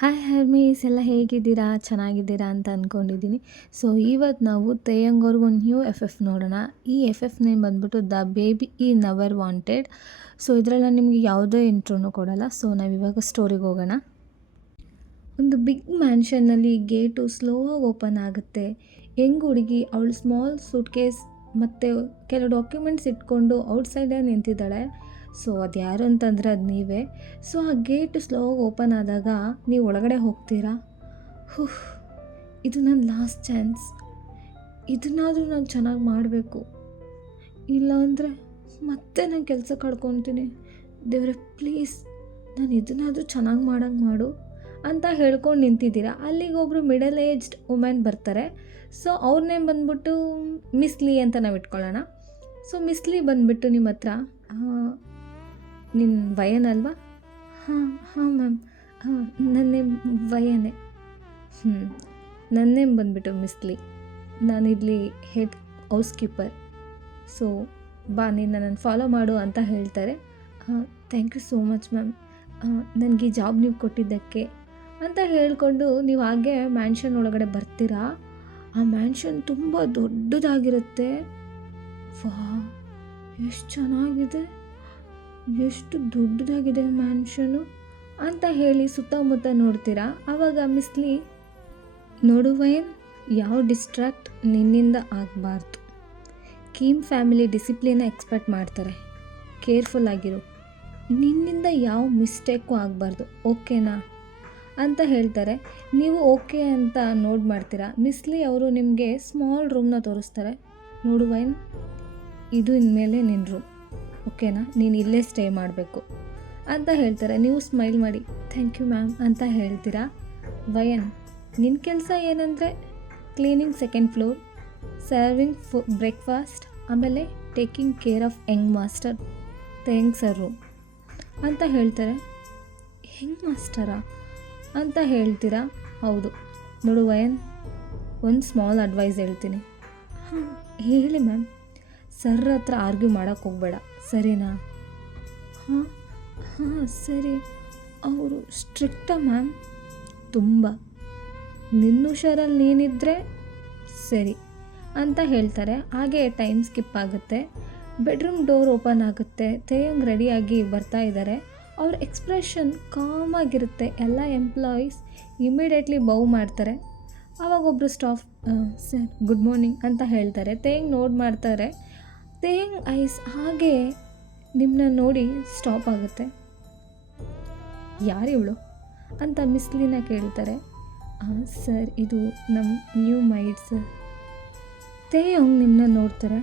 Hi ಹರ್ಮೀಸ್ ಎಲ್ಲ ಹೇಗಿದ್ದೀರಾ? ಚೆನ್ನಾಗಿದ್ದೀರಾ ಅಂತ ಅಂದ್ಕೊಂಡಿದ್ದೀನಿ. ಸೊ ಇವತ್ತು ನಾವು ತೇಯಂಗ್ ಅವ್ರಿಗೊಂದು ನ್ಯೂ ಎಫ್ ನೋಡೋಣ. ಈ ಎಫ್ ನೇಮ್ ಬಂದ್ಬಿಟ್ಟು ದ ಬೇಬಿ ಈ ನೆವರ್ ವಾಂಟೆಡ್. ಸೊ ಇದರಲ್ಲಿ ನಾನು ನಿಮಗೆ ಯಾವುದೇ ಇಂಟ್ರೋನೂ ಕೊಡಲ್ಲ. ಸೊ ನಾವಿವಾಗ ಸ್ಟೋರಿಗೆ ಹೋಗೋಣ. ಒಂದು ಬಿಗ್ ಮ್ಯಾನ್ಷನ್ನಲ್ಲಿ ಗೇಟು ಸ್ಲೋವಾಗಿ ಓಪನ್ ಆಗುತ್ತೆ. ಯಂಗ್ ಹುಡುಗಿ ಅವಳು ಸ್ಮಾಲ್ ಸೂಟ್ ಕೇಸ್ ಮತ್ತು ಕೆಲವು ಡಾಕ್ಯುಮೆಂಟ್ಸ್ ಇಟ್ಕೊಂಡು ಔಟ್ಸೈಡಲ್ಲಿ ನಿಂತಿದ್ದಾಳೆ. ಸೊ ಅದು ಯಾರು ಅಂತಂದರೆ ಅದು ನೀವೇ. ಸೊ ಆ ಗೇಟ್ ಸ್ಲೋವಾಗಿ ಓಪನ್ ಆದಾಗ ನೀವು ಒಳಗಡೆ ಹೋಗ್ತೀರಾ. ಇದು ನನ್ನ ಲಾಸ್ಟ್ ಚಾನ್ಸ್. ಇದನ್ನಾದರೂ ನಾನು ಚೆನ್ನಾಗಿ ಮಾಡಬೇಕು, ಇಲ್ಲಾಂದರೆ ಮತ್ತೆ ನಾನು ಕೆಲಸ ಕಳ್ಕೊತೀನಿ. ದೇವರೇ ಪ್ಲೀಸ್ ನಾನು ಇದನ್ನಾದರೂ ಚೆನ್ನಾಗಿ ಮಾಡೋಂಗೆ ಮಾಡು ಅಂತ ಹೇಳ್ಕೊಂಡು ನಿಂತಿದ್ದೀರಾ. ಅಲ್ಲಿಗೆ ಒಬ್ಬರು ಮಿಡಲ್ ಏಜ್ಡ್ ವುಮೆನ್ ಬರ್ತಾರೆ. ಸೊ ಅವ್ರ ನೇಮ್ ಬಂದ್ಬಿಟ್ಟು ಮಿಸ್ ಲೀ ಅಂತ ನಾವು ಇಟ್ಕೊಳ್ಳೋಣ. ಸೊ ಮಿಸ್ ಲೀ ಬಂದುಬಿಟ್ಟು ನಿಮ್ಮ ಹತ್ರ, ನಿನ್ನ ವಯನ್ ಅಲ್ವಾ? ಹಾಂ ಮ್ಯಾಮ್, ನನ್ನ ನೇಮ್ ವಯನೇ. ನನ್ನ ನೇಮ್ ಬಂದುಬಿಟ್ಟು ಮಿಸ್ ಲೀ. ನಾನಿಲ್ಲಿ ಹೆಡ್ ಹೌಸ್ ಕೀಪರ್. ಸೊ ಬಾ ನೀನು ನನ್ನನ್ನು ಫಾಲೋ ಮಾಡು ಅಂತ ಹೇಳ್ತಾರೆ. Thank you so much ma'am, ನನಗೆ ಈ ಜಾಬ್ ನೀವು ಕೊಟ್ಟಿದ್ದಕ್ಕೆ ಅಂತ ಹೇಳಿಕೊಂಡು ನೀವು ಹಾಗೆ ಮ್ಯಾನ್ಷನ್ ಒಳಗಡೆ ಬರ್ತೀರಾ. ಆ ಮ್ಯಾನ್ಷನ್ ತುಂಬ ದೊಡ್ಡದಾಗಿರುತ್ತೆ. ವಾ, ಎಷ್ಟು ಚೆನ್ನಾಗಿದೆ, ಎಷ್ಟು ದೊಡ್ಡದಾಗಿದೆ ಮ್ಯಾನ್ಷನು ಅಂತ ಹೇಳಿ ಸುತ್ತಮುತ್ತ ನೋಡ್ತೀರಾ. ಆವಾಗ ಮಿಸ್ಲಿ, ನೋಡು ವಯನ್, ಯಾವ ಡಿಸ್ಟ್ರಾಕ್ಟ್ ನಿನ್ನಿಂದ ಆಗಬಾರ್ದು. ಕೀಮ್ ಫ್ಯಾಮಿಲಿ ಡಿಸಿಪ್ಲಿನ ಎಕ್ಸ್ಪೆಕ್ಟ್ ಮಾಡ್ತಾರೆ. ಕೇರ್ಫುಲ್ ಆಗಿರು, ನಿನ್ನಿಂದ ಯಾವ ಮಿಸ್ಟೇಕು ಆಗಬಾರ್ದು, ಓಕೆನಾ ಅಂತ ಹೇಳ್ತಾರೆ. ನೀವು ಓಕೆ ಅಂತ ನೋಡ್ ಮಾಡ್ತೀರಾ. ಮಿಸ್ಲಿ ಅವರು ನಿಮಗೆ ಸ್ಮಾಲ್ ರೂಮ್ನ ತೋರಿಸ್ತಾರೆ. ನೋಡು ವಯನ್, ಇದು ಇನ್ಮೇಲೆ ನಿನ್ನ ರೂಮ್, ಓಕೆನಾ, ನೀನು ಇಲ್ಲೇ ಸ್ಟೇ ಮಾಡಬೇಕು ಅಂತ ಹೇಳ್ತಾರೆ. ನೀವು ಸ್ಮೈಲ್ ಮಾಡಿ ಥ್ಯಾಂಕ್ ಯು ಮ್ಯಾಮ್ ಅಂತ ಹೇಳ್ತೀರಾ. ವಯನ್, ನಿನ್ನ ಕೆಲಸ ಏನಂದರೆ cleaning second floor, serving breakfast, ಆಮೇಲೆ taking care of young master ತೇಂಗ್ ಸರ್ ರೂಮ್ ಅಂತ ಹೇಳ್ತಾರೆ. ಯಂಗ್ ಮಾಸ್ಟರಾ ಅಂತ ಹೇಳ್ತೀರಾ. ಹೌದು. ನೋಡು ವಯನ್, ಒಂದು ಸ್ಮಾಲ್ ಅಡ್ವೈಸ್ ಹೇಳ್ತೀನಿ. ಹೇಳಿ ಮ್ಯಾಮ್. ಸರ್ ಹತ್ರ ಆರ್ಗ್ಯೂ ಮಾಡೋಕ್ಕೆ ಹೋಗಬೇಡ, ಸರಿನಾ? ಹಾಂ ಸರಿ. ಅವರು ಸ್ಟ್ರಿಕ್ಟಾ ಮ್ಯಾಮ್? ತುಂಬ. ನಿನ್ನ ಹುಷಾರಲ್ಲಿ ನೀನಿದ್ರೆ ಸರಿ ಅಂತ ಹೇಳ್ತಾರೆ. ಹಾಗೆ ಟೈಮ್ ಸ್ಕಿಪ್ ಆಗುತ್ತೆ. ಬೆಡ್ರೂಮ್ ಡೋರ್ ಓಪನ್ ಆಗುತ್ತೆ. ತೇಯಂಗ್ ರೆಡಿಯಾಗಿ ಬರ್ತಾ ಇದ್ದಾರೆ. ಅವ್ರ ಎಕ್ಸ್ಪ್ರೆಷನ್ ಕಾಮಾಗಿರುತ್ತೆ. ಎಲ್ಲ ಎಂಪ್ಲಾಯೀಸ್ ಇಮಿಡಿಯೇಟ್ಲಿ ಬೌ ಮಾಡ್ತಾರೆ. ಆವಾಗ ಒಬ್ಬರು ಸ್ಟಾಫ್, ಸರ್ ಗುಡ್ ಮಾರ್ನಿಂಗ್ ಅಂತ ಹೇಳ್ತಾರೆ. ತೇಯಂಗ್ ನೋಡ್ ಮಾಡ್ತಾರೆ. ತೇಯಂಗ್ ಐಸ್ ಹಾಗೆ ನಿಮ್ಮನ್ನ ನೋಡಿ ಸ್ಟಾಪ್ ಆಗುತ್ತೆ. ಯಾರಿವಳು ಅಂತ ಮಿಸ್ಲಿನ ಕೇಳ್ತಾರೆ. ಸರ್, ಇದು ನಮ್ಮ ನ್ಯೂ ಮೈಡ್ ಸರ್. ತೇಯಂಗ್ ನಿಮ್ಮನ್ನ ನೋಡ್ತಾರೆ.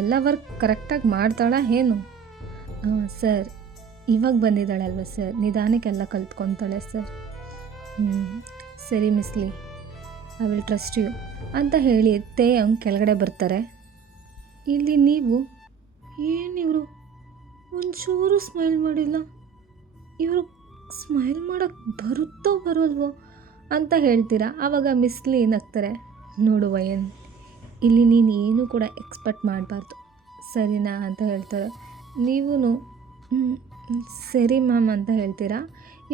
ಎಲ್ಲ ವರ್ಕ್ ಕರೆಕ್ಟಾಗಿ ಮಾಡ್ತಾಳಾ ಏನು? ಸರ್, ಇವಾಗ ಬಂದಿದ್ದಾಳಲ್ವ ಸರ್, ನಿಧಾನಕ್ಕೆಲ್ಲ ಕಲ್ತ್ಕೊತಾಳೆ ಸರ್. ಸರಿ ಮಿಸ್ಲಿ, ಐ ವಿಲ್ ಟ್ರಸ್ಟ್ ಯು ಅಂತ ಹೇಳಿ ತೇಯಂಗ್ ಕೆಳಗಡೆ ಬರ್ತಾರೆ. ಇಲ್ಲಿ ನೀವು ಏನಿವರು ಒಂಚೂರು ಸ್ಮೈಲ್ ಮಾಡಿಲ್ಲ, ಇವರು ಸ್ಮೈಲ್ ಮಾಡೋಕ್ಕೆ ಬರುತ್ತೋ ಬರೋಲ್ವೋ ಅಂತ ಹೇಳ್ತೀರಾ. ಆವಾಗ ಮಿಸ್ಲಿ ನಗ್ತಾರೆ. ನೋಡು ವಯನ್, ಇಲ್ಲಿ ನೀನು ಏನೂ ಕೂಡ ಎಕ್ಸ್ಪೆಕ್ಟ್ ಮಾಡಬಾರ್ದು, ಸರಿನಾ ಅಂತ ಹೇಳ್ತಾರೆ. ನೀವೂ ಸರಿ ಮ್ಯಾಮ್ ಅಂತ ಹೇಳ್ತೀರಾ.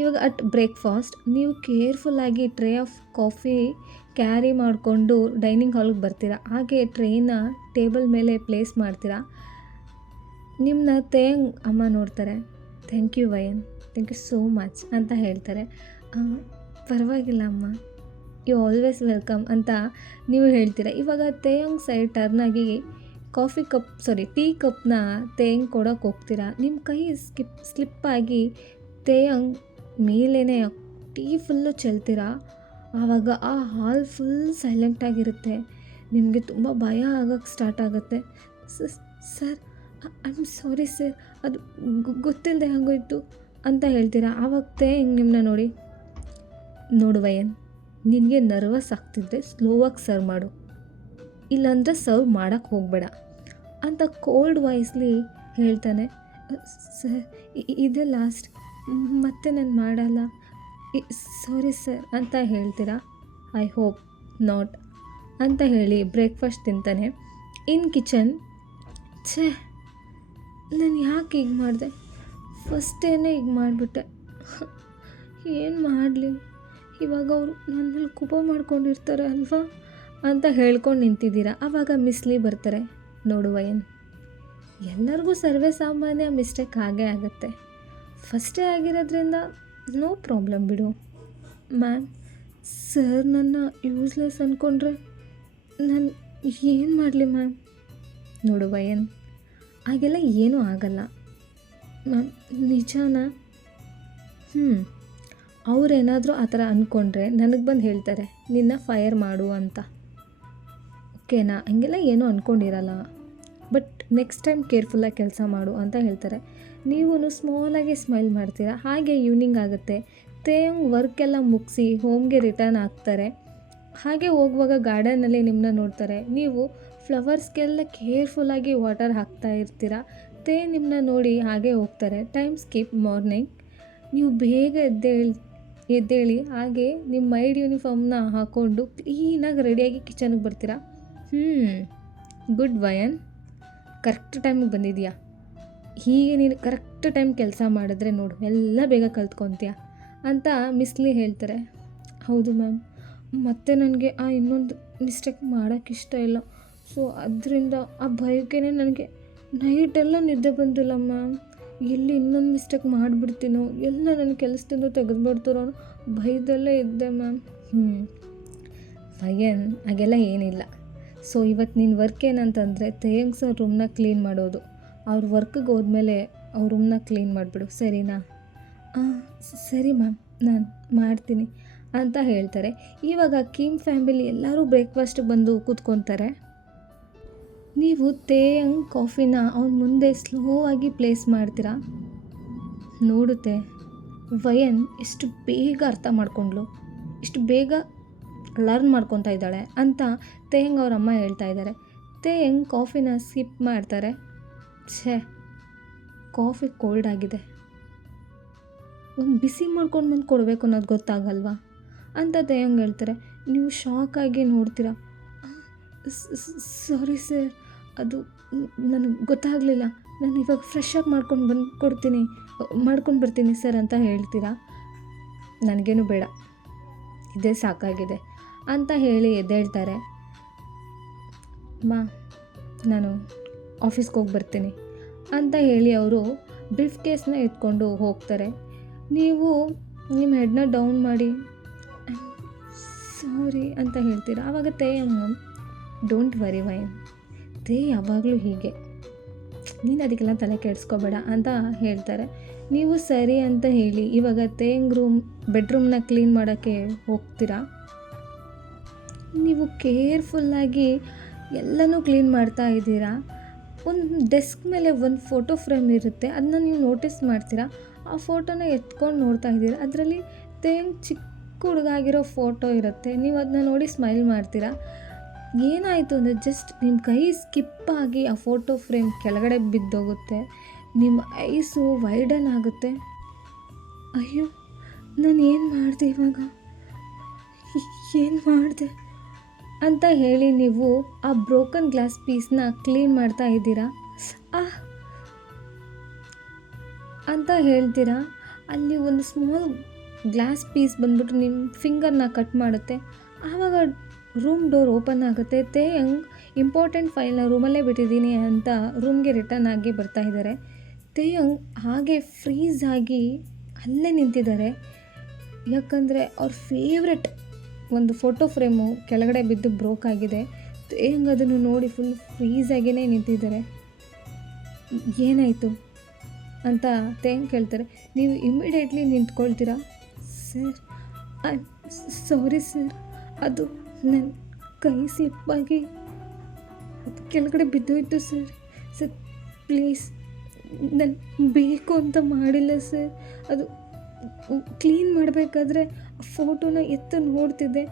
ಇವಾಗ ಅಟ್ ಬ್ರೇಕ್ಫಾಸ್ಟ್ ನೀವು ಕೇರ್ಫುಲ್ಲಾಗಿ ಟ್ರೇ ಆಫ್ ಕಾಫಿ ಕ್ಯಾರಿ ಮಾಡಿಕೊಂಡು ಡೈನಿಂಗ್ ಹಾಲ್ಗೆ ಬರ್ತೀರಾ. ಹಾಗೆ ಟ್ರೇನ ಟೇಬಲ್ ಮೇಲೆ ಪ್ಲೇಸ್ ಮಾಡ್ತೀರಾ. ನಿಮ್ಮನ್ನ ತೇಯಂಗ್ ಅಮ್ಮ ನೋಡ್ತಾರೆ. ಥ್ಯಾಂಕ್ ಯು ವಯನ್, ಥ್ಯಾಂಕ್ ಯು ಸೋ ಮಚ್ ಅಂತ ಹೇಳ್ತಾರೆ. ಪರವಾಗಿಲ್ಲ ಅಮ್ಮ, ಯು ಆಲ್ವೇಸ್ ವೆಲ್ಕಮ್ ಅಂತ ನೀವು ಹೇಳ್ತೀರಾ. ಇವಾಗ ತೇಯಂಗ್ ಸೈಡ್ ಟರ್ನಾಗಿ ಟೀ ಕಪ್ನ ತೇಯಂಗ್ ಕೊಡೋಕೆ ಹೋಗ್ತೀರಾ. ನಿಮ್ಮ ಕೈ ಸ್ಲಿಪ್ಪಾಗಿ ತೇಯಂಗ್ ಮೇಲೇ ಟೀ ಫುಲ್ಲು ಚೆಲ್ತೀರಾ. ಆವಾಗ ಆ ಹಾಲ್ ಫುಲ್ ಸೈಲೆಂಟಾಗಿರುತ್ತೆ. ನಿಮಗೆ ತುಂಬ ಭಯ ಆಗೋಕ್ಕೆ ಸ್ಟಾರ್ಟ್ ಆಗುತ್ತೆ. Sir, I am sorry sir, ಅದು ಗೊತ್ತಿಲ್ಲದೆ ಆಗೋಯ್ತು ಅಂತ ಹೇಳ್ತೀರಾ. ಆವಾಗ ತೇಯಂಗ್ ನಿಮ್ಮನ್ನ ನೋಡಿ, ನೋಡು ವಯನ್, ನಿನಗೆ ನರ್ವಸ್ ಆಗ್ತಿದ್ರೆ ಸ್ಲೋವಾಗಿ ಸರ್ವ್ ಮಾಡು, ಇಲ್ಲಾಂದರೆ ಸರ್ವ್ ಮಾಡೋಕ್ಕೆ ಹೋಗಬೇಡ ಅಂತ ಕೋಲ್ಡ್ ವಾಯ್ಸ್ಲಿ ಹೇಳ್ತಾನೆ. ಸರ್, ಇದೇ ಲಾಸ್ಟ್, ಮತ್ತೆ ನಾನು ಮಾಡಲ್ಲ, ಸಾರಿ ಸರ್ ಅಂತ ಹೇಳ್ತೀರಾ. ಐ ಹೋಪ್ ನಾಟ್ ಅಂತ ಹೇಳಿ ಬ್ರೇಕ್ಫಾಸ್ಟ್ ತಿಂತಾನೆ. ಇನ್ ಕಿಚನ್, ನಾನು ಯಾಕೆ ಹೀಗೆ ಮಾಡಿದೆ, ಫಸ್ಟೇನೆ ಹೀಗೆ ಮಾಡಿಬಿಟ್ಟೆ, ಏನು ಮಾಡಲಿ, ಇವಾಗ ಅವರು ನನ್ನ ಮೇಲೆ ಕೋಪ ಮಾಡ್ಕೊಂಡಿರ್ತಾರೆ ಅಲ್ವಾ ಅಂತ ಹೇಳ್ಕೊಂಡು ನಿಂತಿದ್ದೀರಾ. ಆವಾಗ ಮಿಸ್ಲಿ ಬರ್ತಾರೆ. ನೋಡು ವಯನ್, ಎಲ್ಲರಿಗೂ ಸರ್ವೇ ಸಾಮಾನ್ಯ ಮಿಸ್ಟೇಕ್ ಆಗೇ ಆಗುತ್ತೆ. ಫಸ್ಟೇ ಆಗಿರೋದ್ರಿಂದ ನೋ ಪ್ರಾಬ್ಲಮ್ ಬಿಡು. ಮ್ಯಾಮ್, ಸರ್ ನನ್ನ ಯೂಸ್ಲೆಸ್ ಅಂದ್ಕೊಂಡ್ರೆ ನಾನು ಏನು ಮಾಡಲಿ ಮ್ಯಾಮ್? ನೋಡು ವಯನ್, ಹಾಗೆಲ್ಲ ಏನೂ ಆಗಲ್ಲ ಮ್ಯಾಮ್. ನಿಜಾನಾ? ಅವರೇನಾದರೂ ಆ ಥರ ಅಂದ್ಕೊಂಡ್ರೆ ನನಗೆ ಬಂದು ಹೇಳ್ತಾರೆ ನಿನ್ನ ಫೈರ್ ಮಾಡು ಅಂತ. ಓಕೆನಾ? ಹಂಗೆಲ್ಲ ಏನೂ ಅಂದ್ಕೊಂಡಿರಲ್ಲ. ಬಟ್ ನೆಕ್ಸ್ಟ್ ಟೈಮ್ ಕೇರ್ಫುಲ್ಲಾಗಿ ಕೆಲಸ ಮಾಡು ಅಂತ ಹೇಳ್ತಾರೆ. ನೀವು ಸ್ಮಾಲಾಗಿ ಸ್ಮೈಲ್ ಮಾಡ್ತೀರಾ. ಹಾಗೆ ಈವ್ನಿಂಗ್ ಆಗುತ್ತೆ. ತೇಂಗ್ ವರ್ಕೆಲ್ಲ ಮುಗಿಸಿ ಹೋಮ್ಗೆ ರಿಟರ್ನ್ ಆಗ್ತಾರೆ. ಹಾಗೆ ಹೋಗುವಾಗ ಗಾರ್ಡನಲ್ಲಿ ನಿಮ್ಮನ್ನ ನೋಡ್ತಾರೆ. ನೀವು ಫ್ಲವರ್ಸ್ಗೆಲ್ಲ ಕೇರ್ಫುಲ್ಲಾಗಿ ವಾಟರ್ ಹಾಕ್ತಾ ಇರ್ತೀರ. ನಿಮ್ಮನ್ನ ನೋಡಿ ಹಾಗೆ ಹೋಗ್ತಾರೆ. Time skip morning. ನೀವು ಬೇಗ ಎದ್ದೇಳಿ ಹಾಗೆ ನಿಮ್ಮ ಮೈಡ್ ಯೂನಿಫಾರ್ಮ್ನ ಹಾಕ್ಕೊಂಡು ಕ್ಲೀನಾಗಿ ರೆಡಿಯಾಗಿ ಕಿಚನ್ಗೆ ಬರ್ತೀರಾ. ಗುಡ್ ವಯನ್, ಕರೆಕ್ಟ್ ಟೈಮಿಗೆ ಬಂದಿದೆಯಾ. ಹೀಗೆ ನೀನು ಕರೆಕ್ಟ್ ಟೈಮ್ ಕೆಲಸ ಮಾಡಿದ್ರೆ ನೋಡು ಎಲ್ಲ ಬೇಗ ಕಲ್ತ್ಕೊತೀಯ ಅಂತ ಮಿಸ್ಲಿ ಹೇಳ್ತಾರೆ. ಹೌದು ಮ್ಯಾಮ್, ಮತ್ತೆ ನನಗೆ ಇನ್ನೊಂದು ಮಿಸ್ಟೇಕ್ ಮಾಡೋಕ್ಕಿಷ್ಟ ಇಲ್ಲ. ಸೊ ಅದರಿಂದ ಆ ಭಯಕ್ಕೇ ನನಗೆ ನೈಟೆಲ್ಲ ನಿದ್ದೆ ಬಂದಿಲ್ಲ ಮ್ಯಾಮ್. ಎಲ್ಲಿ ಇನ್ನೊಂದು ಮಿಸ್ಟೇಕ್ ಮಾಡಿಬಿಡ್ತೀನೋ, ಎಲ್ಲ ನನ್ನ ಕೆಲಸದಿಂದ ತೆಗೆದುಬಿಡ್ತಾರೋ ಅನ್ನೋ ಭಯದಲ್ಲೇ ಇದ್ದೆ ಮ್ಯಾಮ್. ವಯನ್, ಹಾಗೆಲ್ಲ ಏನಿಲ್ಲ. ಸೊ ಇವತ್ತು ನಿನ್ನ ವರ್ಕ್ ಏನಂತಂದರೆ ತೇಂಗ್ ಸರ್ ರೂಮ್ನ ಕ್ಲೀನ್ ಮಾಡೋದು. ಅವ್ರ ವರ್ಕಿಗೆ ಹೋದ್ಮೇಲೆ ಅವ್ರ ರೂಮ್ನ ಕ್ಲೀನ್ ಮಾಡಿಬಿಡು, ಸರಿನಾ? ಸರಿ ಮ್ಯಾಮ್, ನಾನು ಮಾಡ್ತೀನಿ ಅಂತ ಹೇಳ್ತಾರೆ. ಇವಾಗ ಕೀಮ್ ಫ್ಯಾಮಿಲಿ ಎಲ್ಲರೂ ಬ್ರೇಕ್ಫಾಸ್ಟಿಗೆ ಬಂದು ಕೂತ್ಕೊತಾರೆ. ನೀವು ತೇಂಗ್ ಕಾಫಿನ ಅವ್ನ ಮುಂದೆ ಸ್ಲೋ ಆಗಿ ಪ್ಲೇಸ್ ಮಾಡ್ತೀರಾ. ನೋಡುತ್ತೆ ವಯನ್ ಎಷ್ಟು ಬೇಗ ಅರ್ಥ ಮಾಡ್ಕೊಂಡ್ಲು, ಎಷ್ಟು ಬೇಗ ಲರ್ನ್ ಮಾಡ್ಕೊತಾ ಇದ್ದಾಳೆ ಅಂತ ತೇಂಗ್ ಅವ್ರ ಅಮ್ಮ ಹೇಳ್ತಾ ಇದ್ದಾರೆ. ತೇಂಗ್ ಕಾಫಿನ ಸ್ಕಿಪ್ ಮಾಡ್ತಾರೆ. ಕಾಫಿ ಕೋಲ್ಡ್ ಆಗಿದೆ, ಒಂದು ಬಿಸಿ ಮಾಡ್ಕೊಂಡು ಬಂದು ಕೊಡಬೇಕು ಅನ್ನೋದು ಗೊತ್ತಾಗಲ್ವಾ ಅಂತ ತೇಂಗ್ ಹೇಳ್ತಾರೆ. ನೀವು ಶಾಕಾಗಿ ನೋಡ್ತೀರಾ. ಸಾರಿ ಸರ್, ಅದು ನನಗೆ ಗೊತ್ತಾಗಲಿಲ್ಲ. ನಾನು ಇವಾಗ ಫ್ರೆಶ್ಶಾಗಿ ಮಾಡ್ಕೊಂಡು ಬರ್ತೀನಿ ಸರ್ ಅಂತ ಹೇಳ್ತೀರಾ. ನನಗೇನು ಬೇಡ, ಇದೇ ಸಾಕಾಗಿದೆ ಅಂತ ಹೇಳಿ ಎದ್ದೇಳ್ತಾರೆ. ನಾನು ಆಫೀಸ್ಗೆ ಹೋಗಿ ಬರ್ತೀನಿ ಅಂತ ಹೇಳಿ ಅವರು ಬ್ರೀಫ್ ಕೇಸ್ನ ಎತ್ಕೊಂಡು ಹೋಗ್ತಾರೆ. ನೀವು ನಿಮ್ಮ ಹೆಡ್ನ ಡೌನ್ ಮಾಡಿ ಸಾರಿ ಅಂತ ಹೇಳ್ತೀರಾ. ಆವಾಗ ತೇಯಮ್ಮ, ಡೋಂಟ್ ವರಿ ವೈನ್, ಯಾವಾಗಲೂ ಹೀಗೆ, ನೀನು ಅದಕ್ಕೆಲ್ಲ ತಲೆ ಕೆಡಿಸ್ಕೋಬೇಡ ಅಂತ ಹೇಳ್ತಾರೆ. ನೀವು ಸರಿ ಅಂತ ಹೇಳಿ ಇವಾಗ ತೇಂಗ್ ಬೆಡ್ರೂಮ್ನ ಕ್ಲೀನ್ ಮಾಡೋಕ್ಕೆ ಹೋಗ್ತೀರಾ. ನೀವು ಕೇರ್ಫುಲ್ಲಾಗಿ ಎಲ್ಲನೂ ಕ್ಲೀನ್ ಮಾಡ್ತಾ ಇದ್ದೀರಾ. ಒಂದು ಡೆಸ್ಕ್ ಮೇಲೆ ಒಂದು ಫೋಟೋ ಫ್ರೇಮ್ ಇರುತ್ತೆ, ಅದನ್ನ ನೀವು ನೋಟಿಸ್ ಮಾಡ್ತೀರಾ. ಆ ಫೋಟೋನ ಎತ್ಕೊಂಡು ನೋಡ್ತಾ ಇದ್ದೀರಾ. ಅದರಲ್ಲಿ ತೇಂಗ್ ಚಿಕ್ಕ ಹುಡುಗಾಗಿರೋ ಫೋಟೋ ಇರುತ್ತೆ. ನೀವು ಅದನ್ನ ನೋಡಿ ಸ್ಮೈಲ್ ಮಾಡ್ತೀರಾ. ಏನಾಯಿತು ಅಂದರೆ ಜಸ್ಟ್ ನಿಮ್ಮ ಕೈ ಸ್ಕಿಪ್ಪಾಗಿ ಆ ಫೋಟೋ ಫ್ರೇಮ್ ಕೆಳಗಡೆ ಬಿದ್ದೋಗುತ್ತೆ. ನಿಮ್ಮ ಐಸು ವೈಡನ್ ಆಗುತ್ತೆ. ಅಯ್ಯೋ, ನಾನು ಏನು ಮಾಡಿದೆ ಇವಾಗ, ಏನು ಮಾಡಿದೆ ಅಂತ ಹೇಳಿ ನೀವು ಆ ಬ್ರೋಕನ್ ಗ್ಲಾಸ್ ಪೀಸ್ನ ಕ್ಲೀನ್ ಮಾಡ್ತಾ ಇದ್ದೀರಾ. ಅಂತ ಹೇಳ್ತೀರಾ. ಅಲ್ಲಿ ಒಂದು ಸ್ಮಾಲ್ ಗ್ಲಾಸ್ ಪೀಸ್ ಬಂದ್ಬಿಟ್ಟು ನಿಮ್ಮ ಫಿಂಗರ್ನ ಕಟ್ ಮಾಡುತ್ತೆ. ಆವಾಗ ರೂಮ್ ಡೋರ್ ಓಪನ್ ಆಗುತ್ತೆ. ತೇಂಗ್ ಇಂಪಾರ್ಟೆಂಟ್ ಫೈಲ್ನ ರೂಮಲ್ಲೇ ಬಿಟ್ಟಿದ್ದೀನಿ ಅಂತ ರೂಮ್ಗೆ ರಿಟರ್ನ್ ಆಗಿ ಬರ್ತಾ ಇದ್ದಾರೆ. ತೇಂಗ್ ಹಾಗೆ ಫ್ರೀಸ್ ಆಗಿ ಅಲ್ಲೇ ನಿಂತಿದ್ದಾರೆ. ಯಾಕಂದರೆ ಅವ್ರ ಫೇವ್ರೆಟ್ ಒಂದು ಫೋಟೋ ಫ್ರೇಮು ಕೆಳಗಡೆ ಬಿದ್ದು ಬ್ರೋಕ್ ಆಗಿದೆ. ತೇಂಗ್ ಅದನ್ನು ನೋಡಿ ಫುಲ್ ಫ್ರೀಸ್ ಆಗಿಯೇ ನಿಂತಿದ್ದಾರೆ. ಏನಾಯಿತು ಅಂತ ತೇಂಗ್ ಕೇಳ್ತಾರೆ. ನೀವು ಇಮಿಡಿಯೇಟ್ಲಿ ನಿಂತ್ಕೊಳ್ತೀರಾ. ಸರ್, ಸಾರಿ ಸರ್, ಅದು ನನ್ನ ಕೈ ಸ್ಲಿಪ್ಪಾಗಿ ಕೆಳಗಡೆ ಬಿದ್ದೋಯ್ತು ಸರ್. ಪ್ಲೀಸ್, ನಾನು ಬೇಕು ಅಂತ ಮಾಡಿಲ್ಲ ಸರ್. ಅದು ಕ್ಲೀನ್ ಮಾಡಬೇಕಾದ್ರೆ ಫೋಟೋನ ಎತ್ತು ನೋಡ್ತಿದ್ದೆ,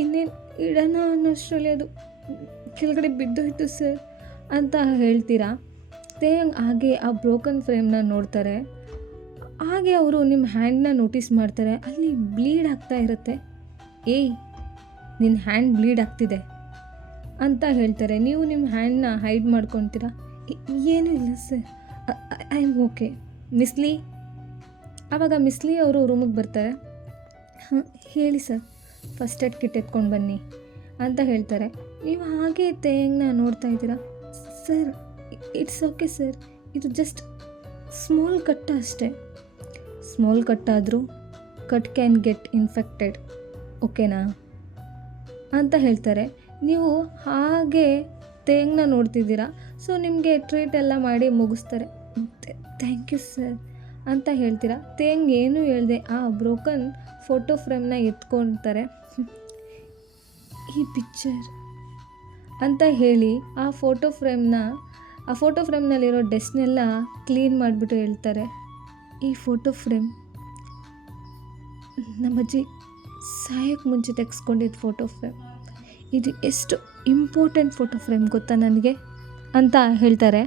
ಇನ್ನೇನು ಇಡೋಣ ಅನ್ನೋಷ್ಟರಲ್ಲಿ ಅದು ಕೆಳಗಡೆ ಬಿದ್ದೋಯ್ತು ಸರ್ ಅಂತ ಹೇಳ್ತೀರಾ. ತೇಂಗ್ ಹಾಗೆ ಆ ಬ್ರೋಕನ್ ಫ್ರೇಮ್ನ ನೋಡ್ತಾರೆ. ಹಾಗೆ ಅವರು ನಿಮ್ಮ ಹ್ಯಾಂಡ್ನ ನೋಟಿಸ್ ಮಾಡ್ತಾರೆ. ಅಲ್ಲಿ ಬ್ಲೀಡ್ ಆಗ್ತಾ ಇರುತ್ತೆ. ನಿನ್ನ ಹ್ಯಾಂಡ್ ಬ್ಲೀಡ್ ಆಗ್ತಿದೆ ಅಂತ ಹೇಳ್ತಾರೆ. ನೀವು ನಿಮ್ಮ ಹ್ಯಾಂಡ್ನ ಹೈಡ್ ಮಾಡ್ಕೊತೀರಾ. ಏನೂ ಇಲ್ಲ ಸರ್, ಐ ಆಮ್ ಓಕೆ ಮಿಸ್ಲಿ. ಆವಾಗ ಮಿಸ್ಲಿ ಅವರು ರೂಮಿಗೆ ಬರ್ತಾರೆ. ಹಾಂ ಹೇಳಿ ಸರ್, ಫಸ್ಟ್ ಏಡ್ ಕಿಟ್ ಎತ್ಕೊಂಡು ಬನ್ನಿ ಅಂತ ಹೇಳ್ತಾರೆ. ನೀವು ಹಾಗೆ ತೇಂಗ್ನ ನೋಡ್ತಾ ಇದ್ದೀರಾ. ಸರ್ ಇಟ್ಸ್ ಓಕೆ ಸರ್, ಇದು ಜಸ್ಟ್ ಸ್ಮಾಲ್ ಕಟ್ ಅಷ್ಟೇ. ಸ್ಮಾಲ್ ಕಟ್ಟಾದರೂ ಕಟ್ ಕ್ಯಾನ್ ಗೆಟ್ ಇನ್ಫೆಕ್ಟೆಡ್, ಓಕೆನಾ ಅಂತ ಹೇಳ್ತಾರೆ. ನೀವು ಹಾಗೆ ತೇಂಗ್ನ ನೋಡ್ತಿದ್ದೀರಾ. ಸೊ ನಿಮಗೆ ಟ್ರೀಟ್ ಎಲ್ಲ ಮಾಡಿ ಮುಗಿಸ್ತಾರೆ. ಥ್ಯಾಂಕ್ ಯು ಸರ್ ಅಂತ ಹೇಳ್ತೀರಾ. ತೇಂಗ್ ಏನೂ ಹೇಳ್ದೆ ಆ ಬ್ರೋಕನ್ ಫೋಟೋ ಫ್ರೇಮ್ನ ಎತ್ಕೊಳ್ತಾರೆ. ಈ ಪಿಕ್ಚರ್ ಅಂತ ಹೇಳಿ ಆ ಫೋಟೋ ಫ್ರೇಮ್ನಲ್ಲಿರೋ ಡೆಸ್ಟ್ನೆಲ್ಲ ಕ್ಲೀನ್ ಮಾಡಿಬಿಟ್ಟು ಹೇಳ್ತಾರೆ, ಈ ಫೋಟೋ ಫ್ರೇಮ್ ನಮ್ಮಜ್ಜಿ ಸಾಯೋಕ್ಕೆ ಮುಂಚೆ ತೆಗೆಸ್ಕೊಂಡಿದ್ದು ಫೋಟೋ ಫ್ರೇಮ್. ಇದು ಎಷ್ಟು ಇಂಪಾರ್ಟೆಂಟ್ ಫೋಟೋ ಫ್ರೇಮ್ ಗೊತ್ತಾ ನನಗೆ ಅಂತ ಹೇಳ್ತಾರೆ.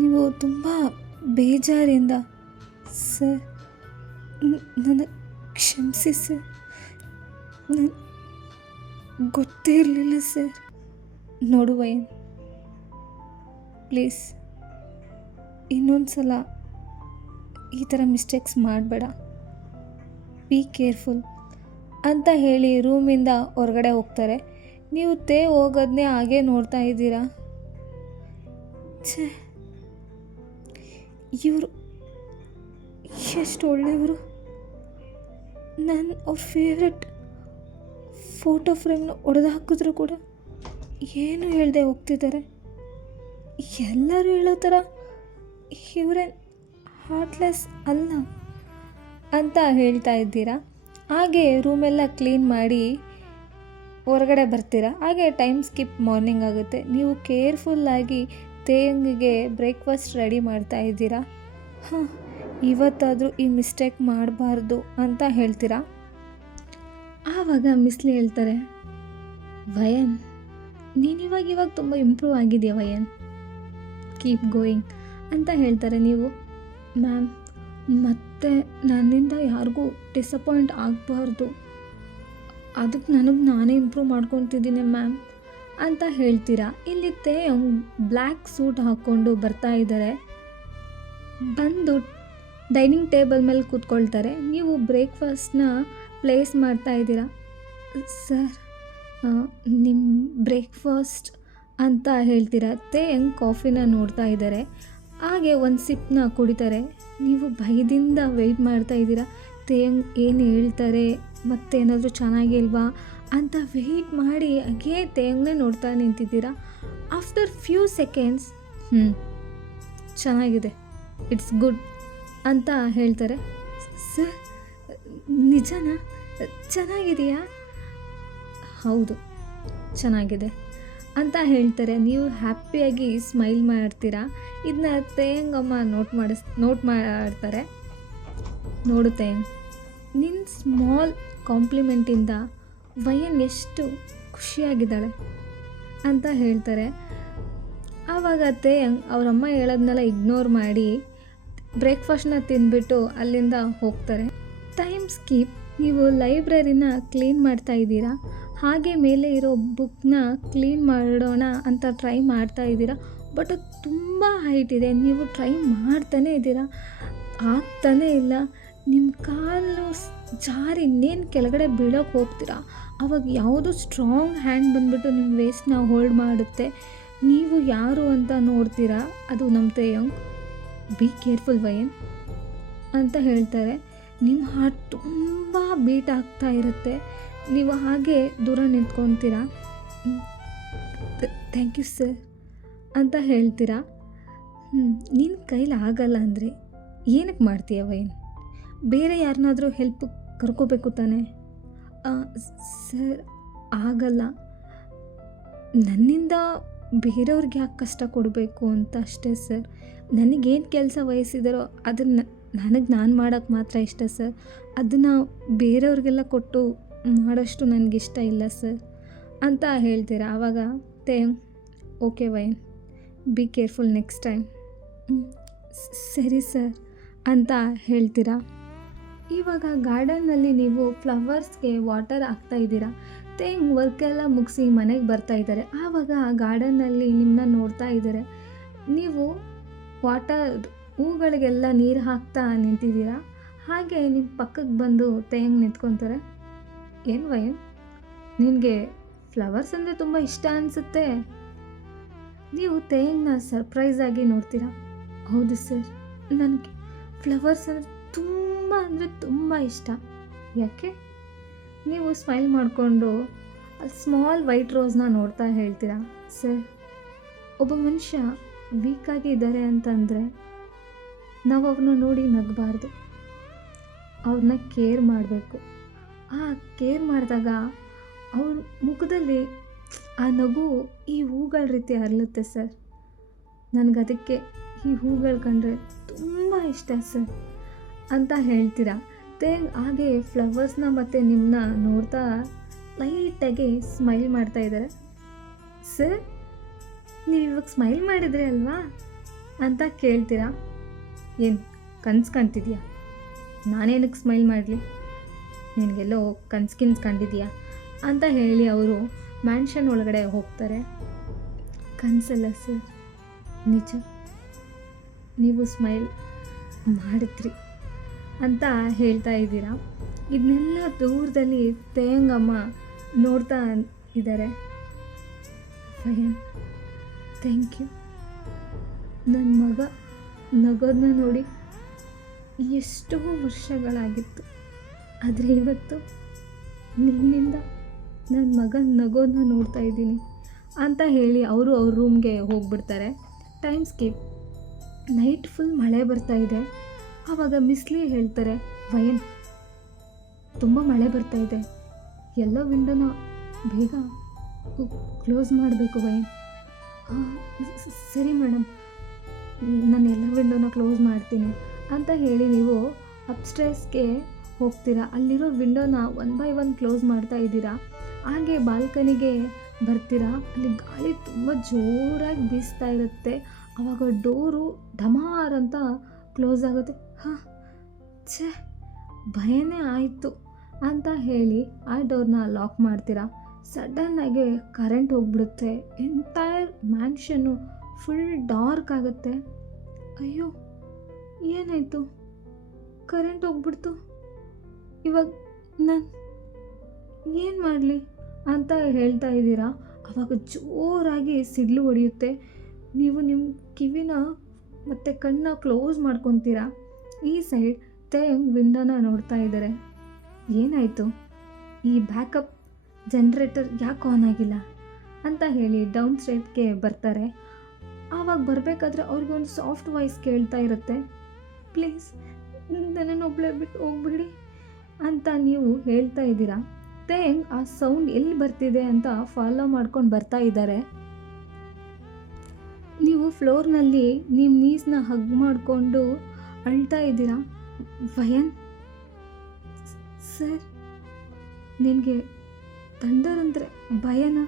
ನೀವು ತುಂಬ ಬೇಜಾರಿಂದ ಸರ್ ನನ್ನ ಕ್ಷಮಿಸಿ ಸರ್, ಗೊತ್ತೇ ಇರಲಿಲ್ಲ ಸರ್. ನೋಡು ವಯನ್, ಪ್ಲೀಸ್ ಇನ್ನೊಂದು ಸಲ ಈ ಥರ ಮಿಸ್ಟೇಕ್ಸ್ ಮಾಡಬೇಡ, ಬಿ ಕೇರ್ಫುಲ್ ಅಂತ ಹೇಳಿ ರೂಮಿಂದ ಹೊರಗಡೆ ಹೋಗ್ತಾರೆ. ನೀವು ಹೋಗೋದನ್ನೇ ಹಾಗೆ ನೋಡ್ತಾ ಇದ್ದೀರಾ. ಛೇ, ಇವರು ಎಷ್ಟು ಒಳ್ಳೆಯವರು. ಅವ್ರ ಫೇವ್ರೆಟ್ ಫೋಟೋ ಫ್ರೇಮ್ನ ಒಡೆದು ಹಾಕಿದ್ರು ಕೂಡ ಏನು ಹೇಳ್ದೆ ಹೋಗ್ತಿದ್ದಾರೆ. ಎಲ್ಲರೂ ಹೇಳೋ ಥರ ಇವರೇನು ಹಾರ್ಟ್ಲೆಸ್ ಅಲ್ಲ ಅಂತ ಹೇಳ್ತಾ ಇದ್ದೀರಾ. ಹಾಗೆ ರೂಮೆಲ್ಲ ಕ್ಲೀನ್ ಮಾಡಿ ಹೊರಗಡೆ ಬರ್ತೀರಾ. ಹಾಗೆ ಟೈಮ್ ಸ್ಕಿಪ್ ಮಾರ್ನಿಂಗ್ ಆಗುತ್ತೆ. ನೀವು ಕೇರ್ಫುಲ್ಲಾಗಿ ತೇಂಗಿಗೆ ಬ್ರೇಕ್ಫಾಸ್ಟ್ ರೆಡಿ ಮಾಡ್ತಾ ಇದ್ದೀರಾ. ಹಾಂ, ಇವತ್ತಾದರೂ ಈ ಮಿಸ್ಟೇಕ್ ಮಾಡಬಾರ್ದು ಅಂತ ಹೇಳ್ತೀರಾ. ಆವಾಗ ಮಿಸ್ಲಿ ಹೇಳ್ತಾರೆ, ವಯನ್ ನೀನಿವಾಗ ತುಂಬ ಇಂಪ್ರೂವ್ ಆಗಿದೆಯಾ ವಯನ್, ಕೀಪ್ ಗೋಯಿಂಗ್ ಅಂತ ಹೇಳ್ತಾರೆ. ನೀವು ಮ್ಯಾಮ್ ಮತ್ತೆ ನನ್ನಿಂದ ಯಾರಿಗೂ ಡಿಸಪಾಯಿಂಟ್ ಆಗಬಾರ್ದು, ಅದಕ್ಕೆ ನಾನೇ ಇಂಪ್ರೂವ್ ಮಾಡ್ಕೊತಿದ್ದೀನಿ ಮ್ಯಾಮ್ ಅಂತ ಹೇಳ್ತೀರಾ. ಇಲ್ಲಿ ಬ್ಲ್ಯಾಕ್ ಸೂಟ್ ಹಾಕ್ಕೊಂಡು ಬರ್ತಾ ಇದ್ದಾರೆ. ಬಂದು ಡೈನಿಂಗ್ ಟೇಬಲ್ ಮೇಲೆ ಕೂತ್ಕೊಳ್ತಾರೆ. ನೀವು ಬ್ರೇಕ್ಫಾಸ್ಟ್ನ ಪ್ಲೇಸ್ ಮಾಡ್ತಾ ಇದ್ದೀರಾ. ಸರ್ ನಿಮ್ಮ ಬ್ರೇಕ್ಫಾಸ್ಟ್ ಅಂತ ಹೇಳ್ತೀರಾ. ಕಾಫಿನ ನೋಡ್ತಾ ಇದ್ದಾರೆ. ಹಾಗೆ ಒಂದು ಸಿಪ್ನ ಕುಡಿತಾರೆ. ನೀವು ಭಯದಿಂದ ವೆಯ್ಟ್ ಮಾಡ್ತಾ ಇದ್ದೀರಾ, ಏನು ಹೇಳ್ತಾರೆ ಮತ್ತೇನಾದರೂ ಚೆನ್ನಾಗಿಲ್ವಾ ಅಂತ ವೆಯ್ಟ್ ಮಾಡಿ ಹಾಗೇ ತೇಂಗನೇ ನೋಡ್ತಾ ನಿಂತಿದ್ದೀರಾ. ಆಫ್ಟರ್ ಫ್ಯೂ ಸೆಕೆಂಡ್ಸ್ ಚೆನ್ನಾಗಿದೆ, ಇಟ್ಸ್ ಗುಡ್ ಅಂತ ಹೇಳ್ತಾರೆ. ಸರ್ ನಿಜನಾ, ಚೆನ್ನಾಗಿದೆಯಾ? ಹೌದು ಚೆನ್ನಾಗಿದೆ ಅಂತ ಹೇಳ್ತಾರೆ. ನೀವು ಹ್ಯಾಪಿಯಾಗಿ ಸ್ಮೈಲ್ ಮಾಡ್ತೀರಾ. ಇದನ್ನ ತೇಂಗಮ್ಮ ನೋಟ್ ಮಾಡ್ತಾರೆ. ನೋಡು ತೇಂಗ್, ನಿನ್ನ ಸ್ಮಾಲ್ ಕಾಂಪ್ಲಿಮೆಂಟಿಂದ ವಯನ್ ಎಷ್ಟು ಖುಷಿಯಾಗಿದ್ದಾಳೆ ಅಂತ ಹೇಳ್ತಾರೆ. ಆವಾಗ ತೇಂಗ್ ಅವರಮ್ಮ ಹೇಳೋದನ್ನೆಲ್ಲ ಇಗ್ನೋರ್ ಮಾಡಿ ಬ್ರೇಕ್ಫಾಸ್ಟ್ನ ತಿಂದ್ಬಿಟ್ಟು ಅಲ್ಲಿಂದ ಹೋಗ್ತಾರೆ. Time skip. ನೀವು ಲೈಬ್ರರಿನ ಕ್ಲೀನ್ ಮಾಡ್ತಾ ಇದ್ದೀರಾ. ಹಾಗೆ ಮೇಲೆ ಇರೋ ಬುಕ್ನ ಕ್ಲೀನ್ ಮಾಡೋಣ ಅಂತ ಟ್ರೈ ಮಾಡ್ತಾ ಇದ್ದೀರಾ. ಬಟ್ ಅದು ತುಂಬ ಹೈಟ್ ಇದೆ. ನೀವು ಟ್ರೈ ಮಾಡ್ತಾನೇ ಇದ್ದೀರಾ, ಆಗ್ತಾನೇ ಇಲ್ಲ. ನಿಮ್ಮ ಕಾಲು ಜಾರಿ ಇನ್ನೇನು ಕೆಳಗಡೆ ಬೀಳೋಕ್ಕೆ ಹೋಗ್ತೀರಾ. ಆವಾಗ ಯಾವುದೋ ಸ್ಟ್ರಾಂಗ್ ಹ್ಯಾಂಡ್ ಬಂದುಬಿಟ್ಟು ನಿಮ್ಮ ವೇಸ್ಟ್ನ ಹೋಲ್ಡ್ ಮಾಡುತ್ತೆ. ನೀವು ಯಾರು ಅಂತ ನೋಡ್ತೀರಾ, ಅದು ನಮ್ಮ ತೇಂಗ್. ಬಿ ಕೇರ್ಫುಲ್ ವಯನ್ ಅಂತ ಹೇಳ್ತಾರೆ. ನಿಮ್ಮ ಹಾರ್ಟ್ ತುಂಬ ಬೀಟ್ ಆಗ್ತಾ ಇರುತ್ತೆ. ನೀವು ಹಾಗೆ ದೂರ ನಿಂತ್ಕೊತೀರಾ. ಥ್ಯಾಂಕ್ ಯು ಸರ್ ಅಂತ ಹೇಳ್ತೀರಾ. ನಿನ್ನ ಕೈಲಿ ಆಗಲ್ಲ ಅಂದರೆ ಏನಕ್ಕೆ ಮಾಡ್ತೀಯ ವಯನ್? ಬೇರೆ ಯಾರನ್ನಾದರೂ ಹೆಲ್ಪ್ ಕರ್ಕೋಬೇಕು ತಾನೆ? ಸರ್ ಆಗಲ್ಲ, ನನ್ನಿಂದ ಬೇರೆಯವ್ರಿಗೆ ಯಾಕೆ ಕಷ್ಟ ಕೊಡಬೇಕು ಅಂತ ಅಷ್ಟೇ ಸರ್. ನನಗೇನು ಕೆಲಸ ವಹಿಸಿದಾರೋ ಅದನ್ನು ನಾನು ಮಾಡೋಕ್ಕೆ ಮಾತ್ರ ಇಷ್ಟ ಸರ್. ಅದನ್ನು ಬೇರೆಯವ್ರಿಗೆಲ್ಲ ಕೊಟ್ಟು ಮಾಡೋಷ್ಟು ನನಗಿಷ್ಟ ಇಲ್ಲ ಸರ್ ಅಂತ ಹೇಳ್ತೀರಾ. ಆವಾಗ ಓಕೆ ವಯನ್, ಬಿ ಕೇರ್ಫುಲ್ ನೆಕ್ಸ್ಟ್ ಟೈಮ್. ಸರಿ ಸರ್ ಅಂತ ಹೇಳ್ತೀರಾ. ಇವಾಗ ಗಾರ್ಡನ್ನಲ್ಲಿ ನೀವು ಫ್ಲವರ್ಸ್ಗೆ ವಾಟರ್ ಹಾಕ್ತಾ ಇದ್ದೀರಾ. ವರ್ಕೆಲ್ಲ ಮುಗಿಸಿ ಮನೆಗೆ ಬರ್ತಾ ಇದ್ದಾರೆ. ಆವಾಗ ಗಾರ್ಡನ್ನಲ್ಲಿ ನಿಮ್ಮನ್ನ ನೋಡ್ತಾ ಇದ್ದಾರೆ. ನೀವು ಹೂಗಳಿಗೆಲ್ಲ ನೀರು ಹಾಕ್ತಾ ನಿಂತಿದ್ದೀರಾ. ಹಾಗೆ ನಿಮ್ಮ ಪಕ್ಕಕ್ಕೆ ಬಂದು ನಿಂತ್ಕೊತಾರೆ. ಏನು ವಯನ್, ನಿನಗೆ ಫ್ಲವರ್ಸ್ ಅಂದರೆ ತುಂಬ ಇಷ್ಟ ಅನಿಸುತ್ತೆ. ನೀವು ತೇಂಗ್ನ ಸರ್ಪ್ರೈಸ್ ಆಗಿ ನೋಡ್ತೀರಾ? ಹೌದು ಸರ್, ನನಗೆ ಫ್ಲವರ್ಸ್ ಅಂದರೆ ತುಂಬ ಇಷ್ಟ. ಯಾಕೆ? ನೀವು ಸ್ಮೈಲ್ ಮಾಡಿಕೊಂಡು ಸ್ಮಾಲ್ ವೈಟ್ ರೋಸ್ನ ನೋಡ್ತಾ ಹೇಳ್ತೀರಾ, ಸರ್ ಒಬ್ಬ ಮನುಷ್ಯ ವೀಕಾಗಿ ಇದ್ದಾರೆ ಅಂತಂದರೆ ನಾವು ಅವ್ರನ್ನ ನೋಡಿ ನಗಬಾರ್ದು, ಅವ್ರನ್ನ ಕೇರ್ ಮಾಡಬೇಕು. ಆ ಕೇರ್ ಮಾಡಿದಾಗ ಅವ್ರ ಮುಖದಲ್ಲಿ ಆ ನಗು ಈ ಹೂಗಳ ರೀತಿ ಅರಳುತ್ತೆ ಸರ್. ನನಗದಕ್ಕೆ ಈ ಹೂಗಳು ಕಂಡ್ರೆ ತುಂಬ ಇಷ್ಟ ಸರ್ ಅಂತ ಹೇಳ್ತೀರಾ. ಹಾಗೆ ಫ್ಲವರ್ಸ್ನ ಮತ್ತು ನಿಮ್ಮನ್ನ ನೋಡ್ತಾ ಲೈಟಾಗಿ ಸ್ಮೈಲ್ ಮಾಡ್ತಾ ಇದ್ದಾರೆ. ಸರ್ ನೀವು ಇವಾಗ ಸ್ಮೈಲ್ ಮಾಡಿದ್ರಿ ಅಲ್ವಾ ಅಂತ ಕೇಳ್ತೀರಾ. ಏನು ಕನ್ಸು ಕಾಣ್ತಿದ್ಯಾ? ನಾನೇನಕ್ಕೆ ಸ್ಮೈಲ್ ಮಾಡಲಿ? ನಿನಗೆಲ್ಲೋ ಕನ್ಸು ಕಂಡಿದೆಯಾ ಅಂತ ಹೇಳಿ ಅವರು ಮ್ಯಾನ್ಷನ್ ಒಳಗಡೆ ಹೋಗ್ತಾರೆ. ಕನಸಲ್ಲ ಸರ್, ನಿಜ, ನೀವು ಸ್ಮೈಲ್ ಮಾಡಿದ್ರಿ ಅಂತ ಹೇಳ್ತಾ ಇದ್ದೀರಾ. ಇದನ್ನೆಲ್ಲ ದೂರದಲ್ಲಿ ತೇಂಗಮ್ಮ ನೋಡ್ತಾ ಇದ್ದಾರೆ. ಫಯನ್, ಥ್ಯಾಂಕ್ ಯು. ನನ್ನ ಮಗ ನಗೋದನ್ನ ನೋಡಿ ಎಷ್ಟೋ ವರ್ಷಗಳಾಗಿತ್ತು, ಆದರೆ ಇವತ್ತು ನಿನ್ನಿಂದ ನನ್ನ ಮಗ ನಗೋದನ್ನ ನೋಡ್ತಾ ಇದ್ದೀನಿ ಅಂತ ಹೇಳಿ ಅವರು ಅವ್ರ ರೂಮ್ಗೆ ಹೋಗ್ಬಿಡ್ತಾರೆ. Time skip. ನೈಟ್ ಫುಲ್ ಮಳೆ ಬರ್ತಾ ಇದೆ. ಆವಾಗ ಮಿಸ್ಲಿ ಹೇಳ್ತಾರೆ, ವಯನ್ ತುಂಬ ಮಳೆ ಬರ್ತಾ ಇದೆ, ಎಲ್ಲ ವಿಂಡೋನ ಬೇಗ ಕ್ಲೋಸ್ ಮಾಡಬೇಕು ವಯನ್. ಸರಿ ಮೇಡಮ್, ನಾನು ಎಲ್ಲ ವಿಂಡೋನ ಕ್ಲೋಸ್ ಮಾಡ್ತೀನಿ ಅಂತ ಹೇಳಿ ನೀವು ಅಪ್ಸ್ಟೇರ್ಸ್ಗೆ ಹೋಗ್ತೀರಾ. ಅಲ್ಲಿರೋ ವಿಂಡೋನ 1 by 1 ಕ್ಲೋಸ್ ಮಾಡ್ತಾ ಇದ್ದೀರಾ. ಹಾಗೆ ಬಾಲ್ಕನಿಗೆ ಬರ್ತೀರಾ. ಅಲ್ಲಿ ಗಾಳಿ ತುಂಬ ಜೋರಾಗಿ ಬೀಸ್ತಾ ಇರುತ್ತೆ. ಆವಾಗ ಡೋರು ಢಮಾರ್ ಅಂತ ಕ್ಲೋಸ್ ಆಗುತ್ತೆ. ಛೇ, ಭಯನೇ ಆಯಿತು ಅಂತ ಹೇಳಿ ಆ ಡೋರ್ನ ಲಾಕ್ ಮಾಡ್ತೀರಾ. ಸಡನ್ನಾಗಿ ಕರೆಂಟ್ ಹೋಗ್ಬಿಡುತ್ತೆ. ಎಂಟೈರ್ ಮ್ಯಾನ್ಷನ್ನು ಫುಲ್ ಡಾರ್ಕ್ ಆಗುತ್ತೆ. ಅಯ್ಯೋ, ಏನಾಯಿತು? ಕರೆಂಟ್ ಹೋಗ್ಬಿಡ್ತು. ಇವಾಗ ನಾನು ಏನು ಮಾಡಲಿ ಅಂತ ಹೇಳ್ತಾ ಇದ್ದೀರಾ. ಆವಾಗ ಜೋರಾಗಿ ಸಿಡ್ಲು ಹೊಡೆಯುತ್ತೆ. ನೀವು ನಿಮ್ಮ ಕಿವಿನ ಮತ್ತು ಕಣ್ಣನ್ನ ಕ್ಲೋಸ್ ಮಾಡ್ಕೊತೀರಾ. ಈ ಸೈಡ್ ತೇಂಗ್ ವಿಂಡೋನ ನೋಡ್ತಾ ಇದ್ದಾರೆ. ಏನಾಯಿತು? ಈ ಬ್ಯಾಕಪ್ ಜನ್ರೇಟರ್ ಯಾಕೆ ಆನ್ ಆಗಿಲ್ಲ ಅಂತ ಹೇಳಿ ಡೌನ್ ಸ್ಟೇಟ್ಗೆ ಬರ್ತಾರೆ. ಆವಾಗ ಬರಬೇಕಾದ್ರೆ ಅವ್ರಿಗೆ ಒಂದು ಸಾಫ್ಟ್ ವಾಯ್ಸ್ ಕೇಳ್ತಾ ಇರುತ್ತೆ, ಪ್ಲೀಸ್ ನನ್ನನ್ನು ಒಬ್ಬಳೇ ಬಿಟ್ಟು ಹೋಗ್ಬಿಡಿ ಅಂತ ನೀವು ಹೇಳ್ತಾ ಇದ್ದೀರಾ. ತೇಂಗ್ ಆ ಸೌಂಡ್ ಎಲ್ಲಿ ಬರ್ತಿದೆ ಅಂತ ಫಾಲೋ ಮಾಡ್ಕೊಂಡು ಬರ್ತಾ ಇದ್ದಾರೆ. ನೀವು ಫ್ಲೋರ್ನಲ್ಲಿ ನಿಮ್ಮ ನೀಸ್ನ ಹಗ್ ಮಾಡಿಕೊಂಡು ಅಳ್ತಾ ಇದ್ದೀರಾ. ವಯನ್, ಸರ್ ನಿನಗೆ ಥಂಡರ್ ಅಂದರೆ ಭಯನಾ?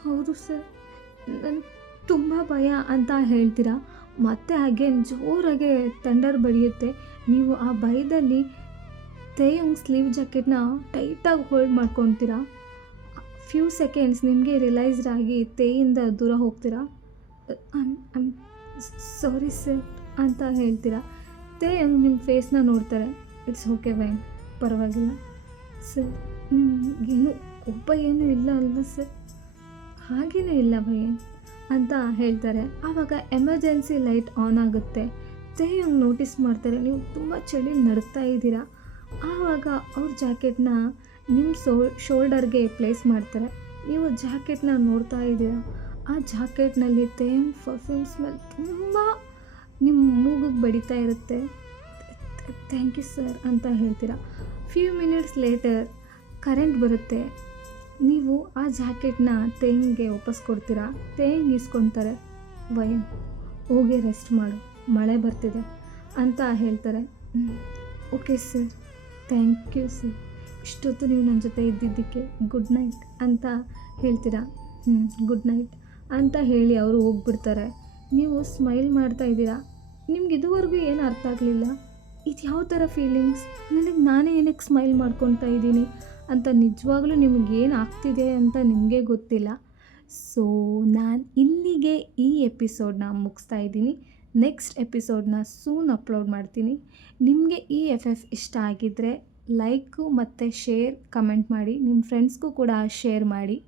ಹೌದು ಸರ್, ನನಗೆ ತುಂಬ ಭಯ ಅಂತ ಹೇಳ್ತೀರಾ. ಮತ್ತೆ ಹಾಗೆ ಜೋರಾಗೆ ಥಂಡರ್ ಬಡಿಯುತ್ತೆ. ನೀವು ಆ ಭಯದಲ್ಲಿ ತೇಂಗ್ ಸ್ಲೀವ್ ಜಾಕೆಟ್ನ ಟೈಟಾಗಿ ಹೋಲ್ಡ್ ಮಾಡ್ಕೊತೀರಾ. ಫ್ಯೂ ಸೆಕೆಂಡ್ಸ್ ನಿಮಗೆ ರಿಯಲೈಸ್ಡ್ ಆಗಿ ತೇಯಿಂದ ದೂರ ಹೋಗ್ತೀರಾ. ಐಮ್ ಸಾರಿ ಸರ್ ಅಂತ ಹೇಳ್ತೀರಾ. ತೇಂಗ್ ನಿಮ್ಮ ಫೇಸ್ನ ನೋಡ್ತಾರೆ. ಇಟ್ಸ್ ಓಕೆ ವೈನ್, ಪರವಾಗಿಲ್ಲ ಸರ್, ನಿಮಗೇನು ಒಬ್ಬ ಏನೂ ಇಲ್ಲ ಅಲ್ವಾ ಸರ್? ಹಾಗೇನೂ ಇಲ್ಲ ವಯನ್ ಅಂತ ಹೇಳ್ತಾರೆ. ಆವಾಗ ಎಮರ್ಜೆನ್ಸಿ ಲೈಟ್ ಆನ್ ಆಗುತ್ತೆ. ತೇಂಗ್ ನೋಟಿಸ್ ಮಾಡ್ತಾರೆ, ನೀವು ತುಂಬ ಚಳಿ ನಡುತ್ತಾ ಇದ್ದೀರಾ. ಆವಾಗ ಅವ್ರ ಜಾಕೆಟ್ನ ನಿಮ್ಮ ಶೋಲ್ಡರ್ಗೆ ಪ್ಲೇಸ್ ಮಾಡ್ತಾರೆ. ನೀವು ಜಾಕೆಟ್ನ ನೋಡ್ತಾ ಇದ್ದೀರಾ. ಆ ಜಾಕೆಟ್ನಲ್ಲಿ ತೇಂಗ್ ಪರ್ಫ್ಯೂಮ್ ಸ್ಮೆಲ್ ತುಂಬ ನಿಮ್ಮ ಮೂಗಿಗೆ ಬಡಿತಾ ಇರುತ್ತೆ. ಥ್ಯಾಂಕ್ ಯು ಸರ್ ಅಂತ ಹೇಳ್ತೀರಾ. ಫ್ಯೂ ಮಿನಿಟ್ಸ್ ಲೇಟರ್ ಕರೆಂಟ್ ಬರುತ್ತೆ. ನೀವು ಆ ಜಾಕೆಟ್ನ ತೇಂಗ್ಗೆ ವಾಪಸ್ ಕೊಡ್ತೀರಾ. ತೇಂಗ್ ಇಸ್ಕೊತಾರೆ. ವಯನ್, ಹೋಗಿ ರೆಸ್ಟ್ ಮಾಡು, ಮಳೆ ಬರ್ತಿದೆ ಅಂತ ಹೇಳ್ತಾರೆ. Okay sir, thank you sir, ಇಷ್ಟೊತ್ತು ನೀವು ನನ್ನ ಜೊತೆ ಇದ್ದಿದ್ದಕ್ಕೆ ಗುಡ್ ನೈಟ್ ಅಂತ ಹೇಳ್ತೀರಾ. ಗುಡ್ ನೈಟ್ ಅಂತ ಹೇಳಿ ಅವರು ಹೋಗ್ಬಿಡ್ತಾರೆ. ನೀವು ಸ್ಮೈಲ್ ಮಾಡ್ತಾ ಇದ್ದೀರಾ. ನಿಮ್ಗೆ ಇದುವರೆಗೂ ಏನು ಅರ್ಥ ಆಗಲಿಲ್ಲ, ಇದು ಯಾವ ಥರ ಫೀಲಿಂಗ್ಸ್, ನಾನೇ ಏನಕ್ಕೆ ಸ್ಮೈಲ್ ಮಾಡ್ಕೊತಾ ಇದ್ದೀನಿ ಅಂತ ನಿಜವಾಗ್ಲೂ ನಿಮಗೇನು ಆಗ್ತಿದೆ ಅಂತ ನಿಮಗೆ ಗೊತ್ತಿಲ್ಲ. ಸೊ ನಾನು ಇಲ್ಲಿಗೆ ಈ ಎಪಿಸೋಡನ್ನ ಮುಗಿಸ್ತಾ ಇದ್ದೀನಿ. ನೆಕ್ಸ್ಟ್ ಎಪಿಸೋಡನ್ನ ಸೂನ್ ಅಪ್ಲೋಡ್ ಮಾಡ್ತೀನಿ. ನಿಮಗೆ ಈ FF ಇಷ್ಟ ಆಗಿದ್ದರೆ ಲೈಕು ಮತ್ತು ಶೇರ್ ಕಮೆಂಟ್ ಮಾಡಿ, ನಿಮ್ಮ ಫ್ರೆಂಡ್ಸ್ಗೂ ಕೂಡ ಶೇರ್ ಮಾಡಿ.